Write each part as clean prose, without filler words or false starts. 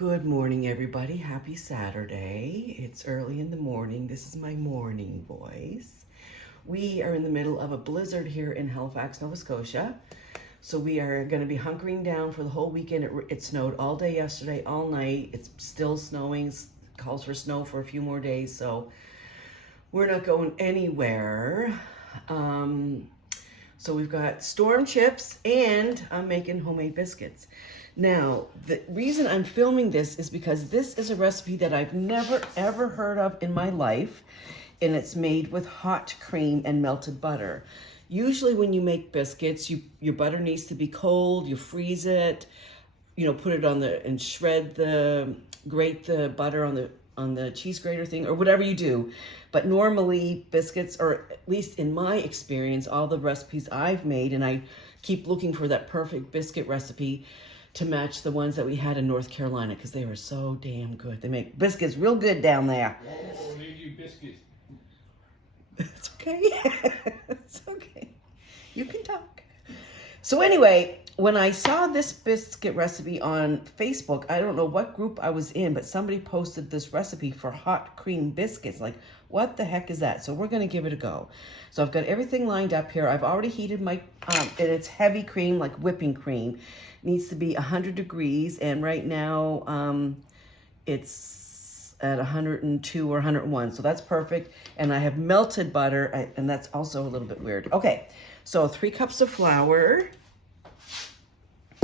Good morning, everybody. Happy Saturday. It's early in the morning. This is my morning voice. We are in the middle of a blizzard here in Halifax, Nova Scotia. So we are going to be hunkering down for the whole weekend. It snowed all day yesterday, all night. It's still snowing. Calls for snow for a few more days. So we're not going anywhere. So we've got storm chips and I'm making homemade biscuits. Now, the reason I'm filming this is because this is a recipe that I've never ever heard of in my life, and it's made with hot cream and melted butter. Usually when you make biscuits, your butter needs to be cold, you freeze it, put it on grate the butter on the cheese grater thing or whatever you do. But normally biscuits, or at least in my experience, all the recipes I've made, and I keep looking for that perfect biscuit recipe to match the ones that we had in North Carolina because they were so damn good. They make biscuits real good down there. I'll leave you biscuits. It's okay. It's okay. You can talk. So anyway, when I saw this biscuit recipe on Facebook, I don't know what group I was in, but somebody posted this recipe for hot cream biscuits. Like, what the heck is that? So we're going to give it a go. So I've got everything lined up here. I've already heated my, and it's heavy cream, like whipping cream. It needs to be 100 degrees, and right now it's at 102 or 101, so that's perfect. And I have melted butter, and that's also a little bit weird. Okay, so 3 cups of flour.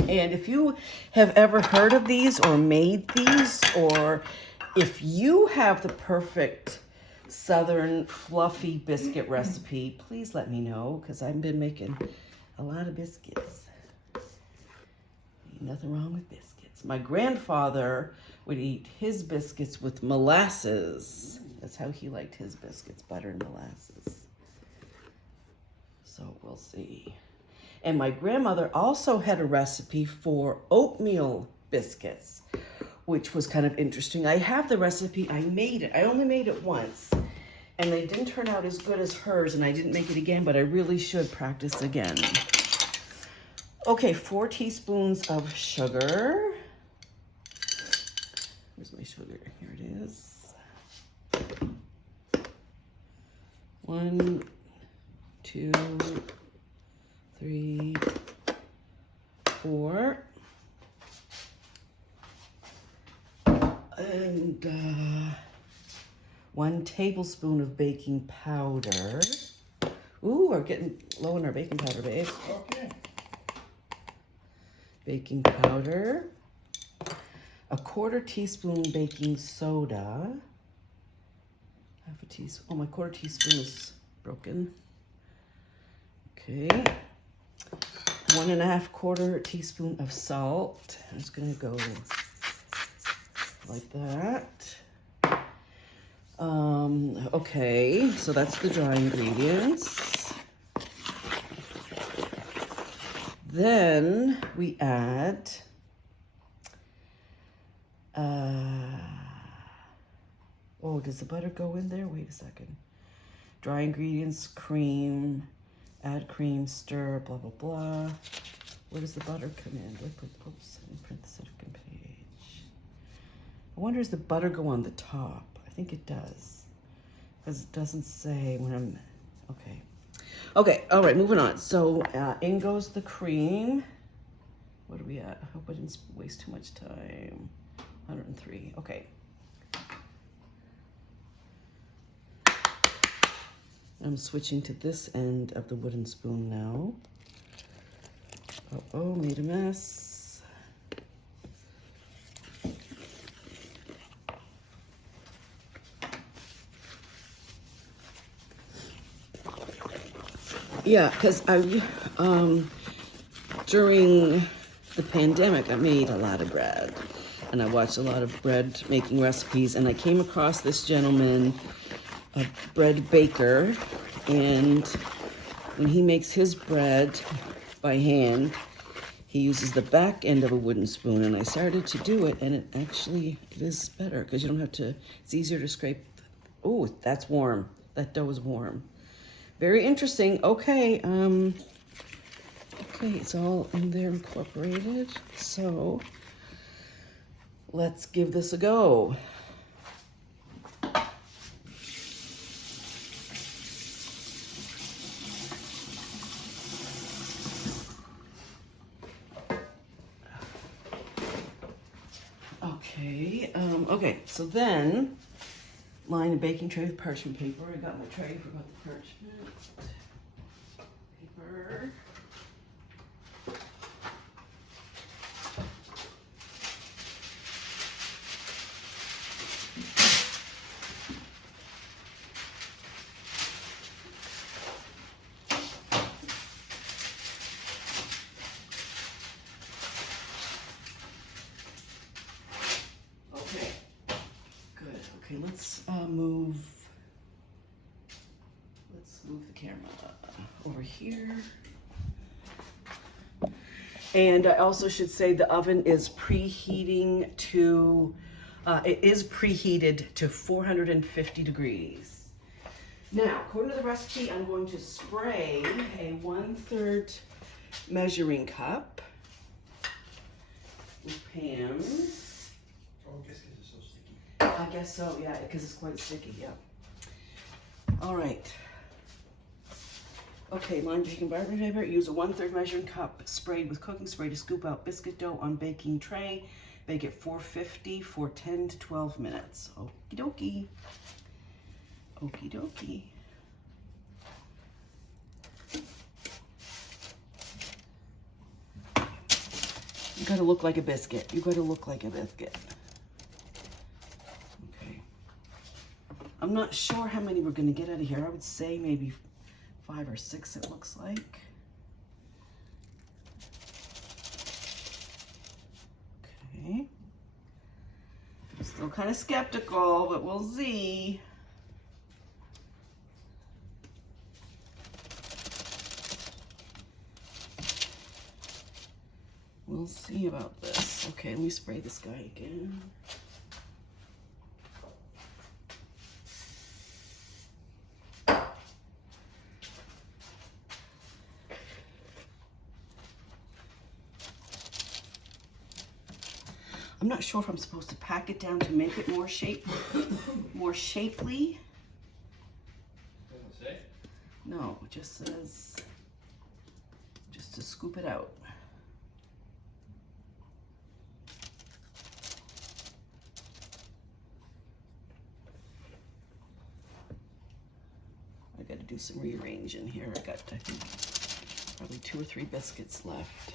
And if you have ever heard of these or made these, or if you have the perfect southern fluffy biscuit recipe, please let me know, because I've been making a lot of biscuits. Nothing wrong with biscuits. My grandfather would eat his biscuits with molasses. That's how he liked his biscuits, butter and molasses. So we'll see. And my grandmother also had a recipe for oatmeal biscuits, which was kind of interesting. I have the recipe. I made it. I only made it once, and they didn't turn out as good as hers, and I didn't make it again, but I really should practice again. Okay, 4 teaspoons of sugar. Where's my sugar? Here it is. 1, 2, 3, 4. And 1 tablespoon of baking powder. Ooh, we're getting low on our baking powder, babe. Okay. Baking powder, 1/4 teaspoon baking soda, 1/2 teaspoon, oh, my 1/4 teaspoon is broken. Okay, 1 1/2 teaspoon of salt. I'm just gonna go like that. Okay, so that's the dry ingredients. Then we add oh, does the butter go in there? Wait a second. Dry ingredients, cream, add cream, stir, blah, blah, blah. Where does the butter come in? Do I put, oops, let me print the second page. I wonder, does the butter go on the top? I think it does, because it doesn't say when I'm, okay. Okay, all right, moving on. So in goes the cream. What are we at? I hope I didn't waste too much time. 103, okay. I'm switching to this end of the wooden spoon now. Uh-oh, made a mess. Yeah, because during the pandemic, I made a lot of bread, and I watched a lot of bread making recipes, and I came across this gentleman, a bread baker, and when he makes his bread by hand, he uses the back end of a wooden spoon, and I started to do it, and it is better, because you don't have to, it's easier to scrape. Oh, that's warm. That dough is warm. Very interesting. Okay, okay, it's all in there incorporated. So let's give this a go. Okay, so then line a baking tray with parchment paper. I got my tray for about the parchment paper. Okay, good. Okay, let's move the camera over here. And I also should say the oven is preheating to, it is preheated to 450 degrees. Now, according to the recipe, I'm going to spray a 1/3 measuring cup with Pam. Oh, I guess because it's so sticky. I guess so, yeah, because it's quite sticky, yeah. All right. Okay, line baking parchment paper. Use a 1/3 measuring cup sprayed with cooking spray to scoop out biscuit dough on baking tray. Bake at 450 for 10 to 12 minutes. Okie dokie. Okie dokie. You gotta look like a biscuit. You gotta look like a biscuit. Okay. I'm not sure how many we're gonna get out of here. I would say maybe 5 or 6, it looks like. Okay. Still kind of skeptical, but we'll see. We'll see about this. Okay, let me spray this guy again. I'm not sure if I'm supposed to pack it down to make it more shapely. Doesn't say. No, it just says just to scoop it out. I got to do some rearranging here. I got, I think, probably 2 or 3 biscuits left.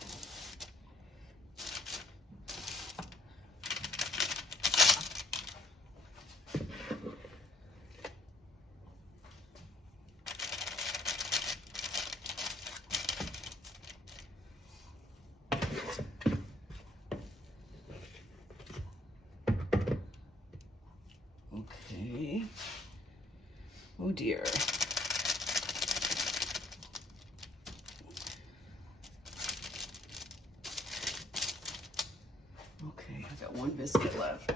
Okay. Oh dear. Okay, I got 1 biscuit left.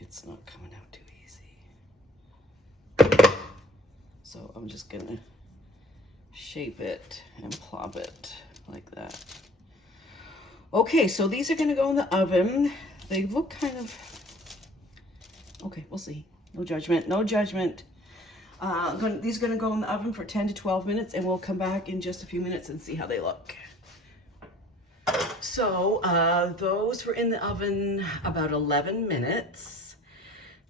It's not coming out too easy. So I'm just gonna shape it and plop it like that. Okay, so these are gonna go in the oven. They look kind of, okay, we'll see. No judgment, no judgment. These are gonna go in the oven for 10 to 12 minutes and we'll come back in just a few minutes and see how they look. So those were in the oven about 11 minutes.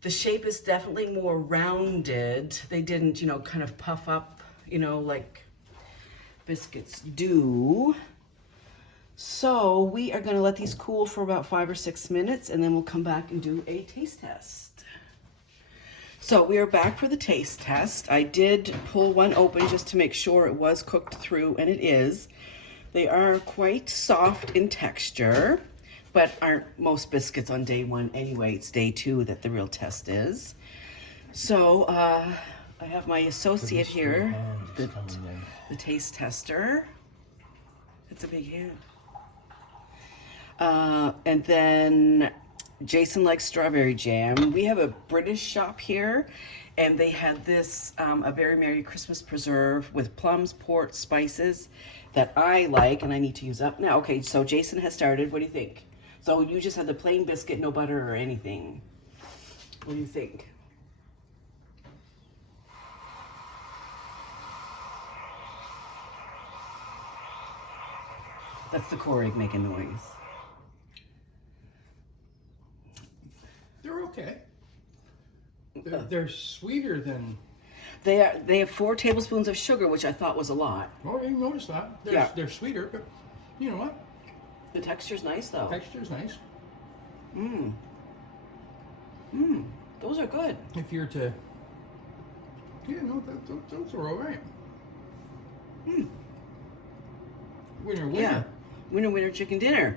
The shape is definitely more rounded. They didn't, you know, kind of puff up, you know, like biscuits do. So we are gonna let these cool for about 5 or 6 minutes and then we'll come back and do a taste test. So we are back for the taste test. I did pull one open just to make sure it was cooked through, and it is. They are quite soft in texture, but aren't most biscuits on day 1 anyway. It's day 2 that the real test is. So I have my associate here, the taste tester. It's a big hand. And then Jason likes strawberry jam. We have a British shop here, and they had this, a Very Merry Christmas preserve with plums, port, spices that I like, and I need to use up now. Okay, so Jason has started. What do you think? So you just had the plain biscuit, no butter or anything. What do you think? That's the Keurig making noise. They're okay. They're sweeter than. They have 4 tablespoons of sugar, which I thought was a lot. Oh, you noticed that? They're sweeter, but you know what? The texture's nice though. Texture's nice. Those are good. If you're to, yeah, no, those are all right. Winner. Yeah, winner chicken dinner.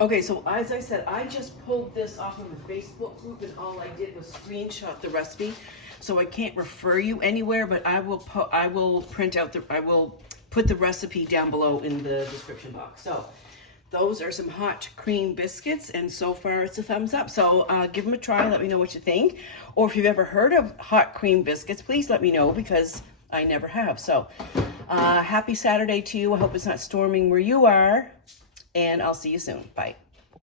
Okay, so as I said, I just pulled this off of the Facebook group, and all I did was screenshot the recipe, so I can't refer you anywhere. But I will put the recipe down below in the description box. So those are some hot cream biscuits, and so far it's a thumbs up. So give them a try. Let me know what you think, or if you've ever heard of hot cream biscuits, please let me know, because I never have. So happy Saturday to you. I hope it's not storming where you are. And I'll see you soon. Bye.